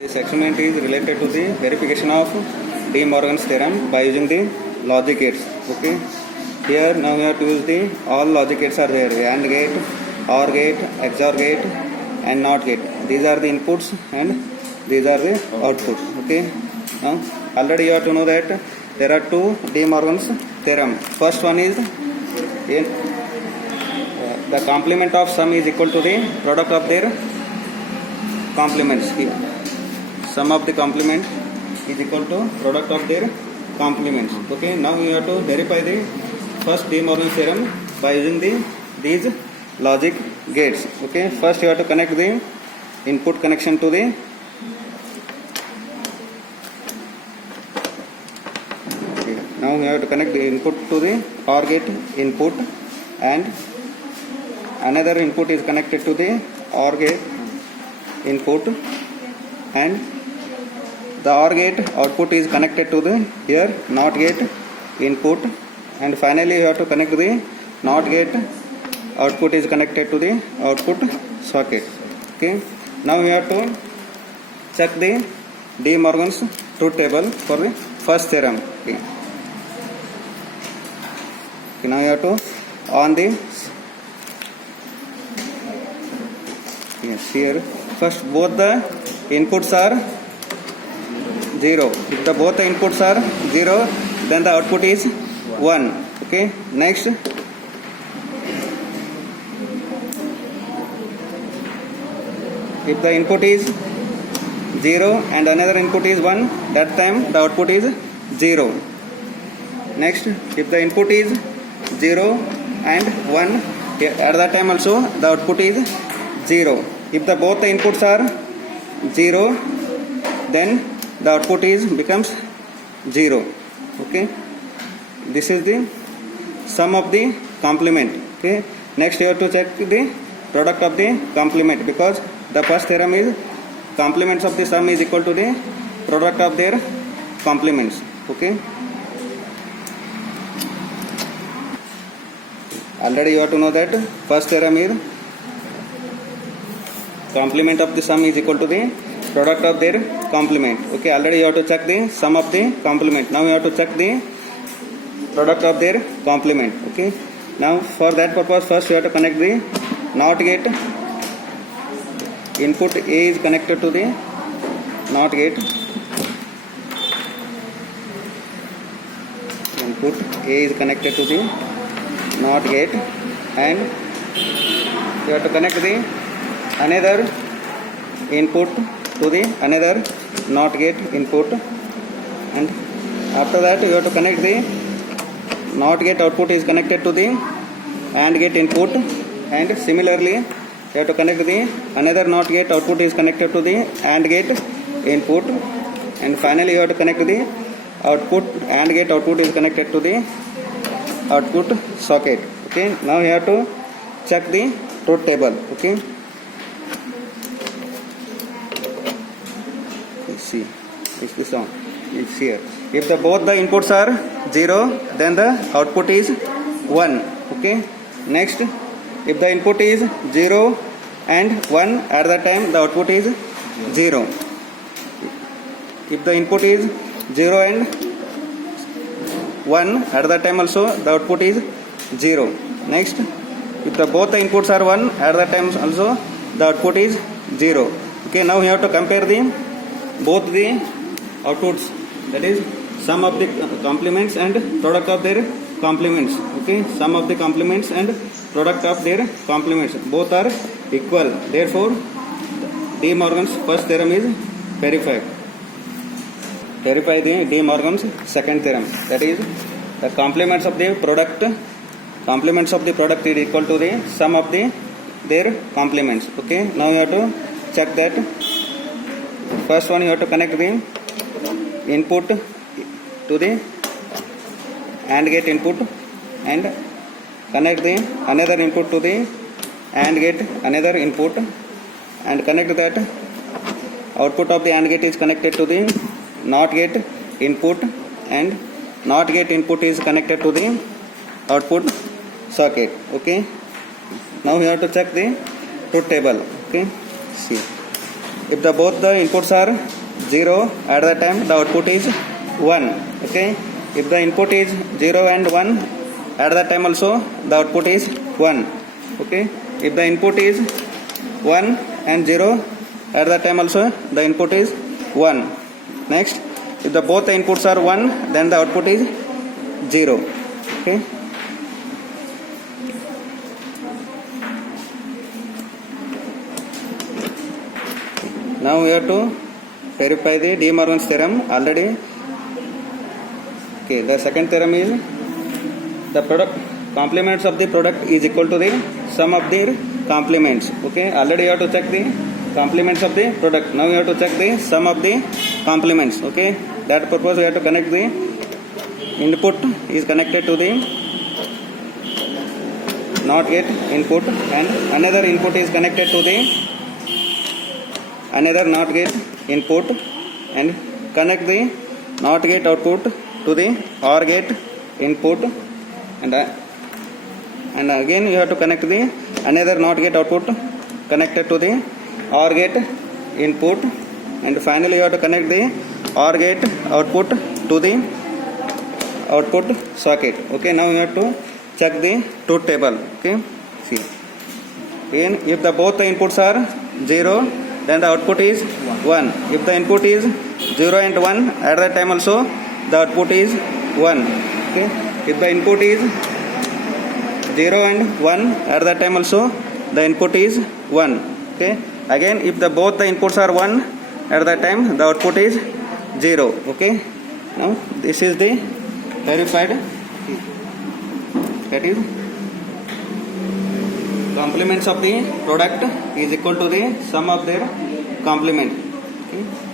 This experiment is related to the verification of De Morgan's theorem by using the logic gates. Okay. Here now we have to use the all logic gates are there: AND gate, OR gate, XOR gate, and NOT gate. These are the inputs and these are the outputs. Okay. Now already you have to know that there are two De Morgan's theorem. First one is the complement of sum is equal to the product of their complements. Sum of the complement is equal to product of their complements. Okay, now we have to verify the first De Morgan theorem by using these logic gates. Okay, first you have to connect the input connection to the now we have to connect the input to the OR gate input, and another input is connected to the OR gate input, and the OR gate output is connected to the here NOT gate input, and finally you have to connect the NOT gate output is connected to the output socket. Okay, now we have to check the De Morgan's truth table for the first theorem. Okay, now you have to on the here first both the inputs are 0. If both the inputs are 0, then the output is 1. Okay. Next, if the input is 0 and another input is 1, that time the output is 0. Next, if the input is 0 and 1, at that time also the output is 0. If both the inputs are 0, then the output becomes 0. Okay, this is the sum of the complement. Okay, next you have to check the product of the complement, because the first theorem is complements of the sum is equal to the product of their complements. Okay, already you have to know that first theorem is complement of the sum is equal to the product of their complement. Okay, already you have to check the sum of the complement. Now you have to check the product of their complement. Okay, now for that purpose first you have to connect the NOT gate. Input A is connected to the NOT gate. Input A is connected to the NOT gate, and you have to connect the another input to the another NOT gate input, and after that you have to connect the NOT gate output is connected to the AND gate input, and similarly you have to connect the another NOT gate output is connected to the AND gate input, and finally you have to connect the output AND gate output is connected to the output socket. Okay, now you have to check the truth table. Okay, see, it's this one, it's here. If both the inputs are 0, then the output is 1. Okay, next, if the input is 0 and 1, at that time the output is 0. If the input is 0 and 1, at that time also the output is 0. Next, if both the inputs are 1, at that time also the output is 0. Okay, now we have to compare both the outputs, that is sum of the complements and product of their complements. Okay, sum of the complements and product of their complements both are equal. Therefore, De Morgan's first theorem is verified. Verify the De Morgan's second theorem, that is the complements of the product is equal to the sum of their complements. Okay, now you have to check that. First one, you have to connect the input to the AND gate input, and connect the another input to the AND gate another input, and connect that output of the AND gate is connected to the NOT gate input, and NOT gate input is connected to the output socket. Okay, now we have to check the truth table. Okay, see. if the both the inputs are 0, at that time the output is 1. Okay, if the input is 0 and 1, at that time also the output is 1. Okay, if the input is 1 and 0, at that time also the input is 1. Next, if the both the inputs are 1, then the output is 0. Okay, now we have to verify the De Morgan's theorem already. Okay, the second theorem is the product complements of the product is equal to the sum of their complements. Okay, already you have to check the complements of the product. Now you have to check the sum of the complements. Okay, that purpose we have to connect the input is connected to the not yet input, and another input is connected to the another not gate input, and connect the not gate output to the OR gate input, and again you have to connect the another not gate output connected to the OR gate input, and finally you have to connect the OR gate output to the output socket. Okay, now you have to check the truth table. Okay, see, again if the both the inputs are 0, then the output is 1. If the input is 0 and 1, at that time also the output is 1. Okay, if the input is 0 and 1, at that time also the input is 1. Okay, again if the both the inputs are 1, at that time the output is 0. Okay, now this is the verified, that is complements of the product is equal to the sum of their complement. Okay.